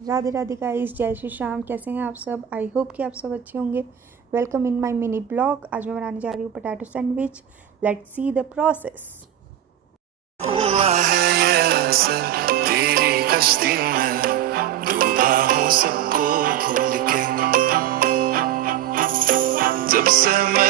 Radhe Radhe guys, जय श्री श्याम। कैसे हैं आप सब? आई होप कि आप सब अच्छे होंगे। Welcome in my mini blog. आज मैं बनाने जा रही हूँ potato sandwich. Let's see the process. हुआ है ये असर तेरी कश्ती में, डूबा हूँ सबको भूल के। जब से मैं